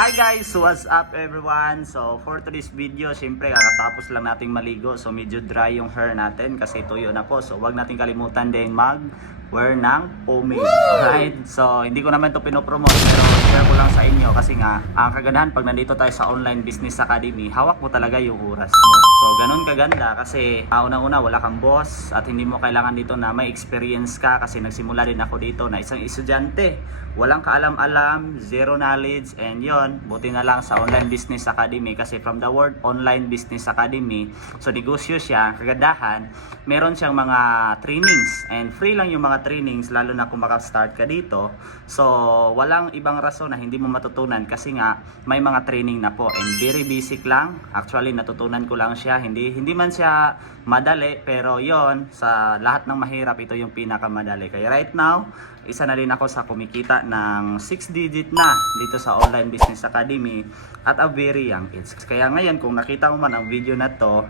Hi guys! What's up everyone? So for today's video, syempre kakatapos lang nating maligo. So medyo dry yung hair natin kasi tuyo na po. So wag natin kalimutan din mag-wear ng pomade. Alright? So hindi ko naman to pinopromote pero share ko lang sa inyo kasi nga ang kagandahan pag nandito tayo sa Online Business Academy, hawak mo talaga yung oras mo. So ganun kaganda kasi unang-una wala kang boss at hindi mo kailangan dito na may experience ka kasi nagsimula din ako dito na isang estudyante. Walang kaalam-alam, zero knowledge, and yon buti na lang sa Online Business Academy kasi from the word Online Business Academy, so negosyo siya, kagandahan, meron siyang mga trainings and free lang yung mga trainings lalo na kung maka-start ka dito. So walang ibang rason na hindi mo matutunan kasi nga may mga training na po and very basic lang. Actually natutunan ko lang siya, hindi man siya madali pero yon sa lahat ng mahirap ito yung pinakamadali. Kaya right now, isa na rin ako sa kumikita ng 6 digit na dito sa Online Business Academy at a very young age. Kaya ngayon kung nakita mo man ang video na to,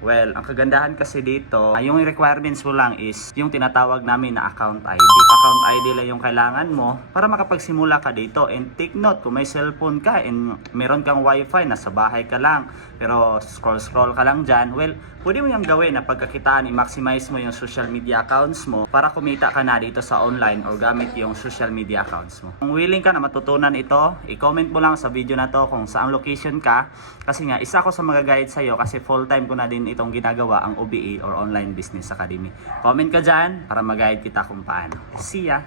well, ang kagandahan kasi dito, yung requirements mo lang is yung tinatawag namin na account ID. Account ID lang yung kailangan mo para makapagsimula ka dito. And take note, kung may cellphone ka and meron kang wifi, nasa bahay ka lang, pero scroll ka lang dyan, well, pwede mo yung gawin na pagkakitaan, i-maximize mo yung social media accounts mo para kumita ka na dito sa online or gamit yung social media accounts mo. Kung willing ka na matutunan ito, i-comment mo lang sa video na to kung saang location ka. Kasi nga, isa ko sa mga guide sa'yo kasi full time ko na din itong ginagawa, ang OBA or Online Business Academy. Comment ka dyan para mag-guide kita kung paano. See ya!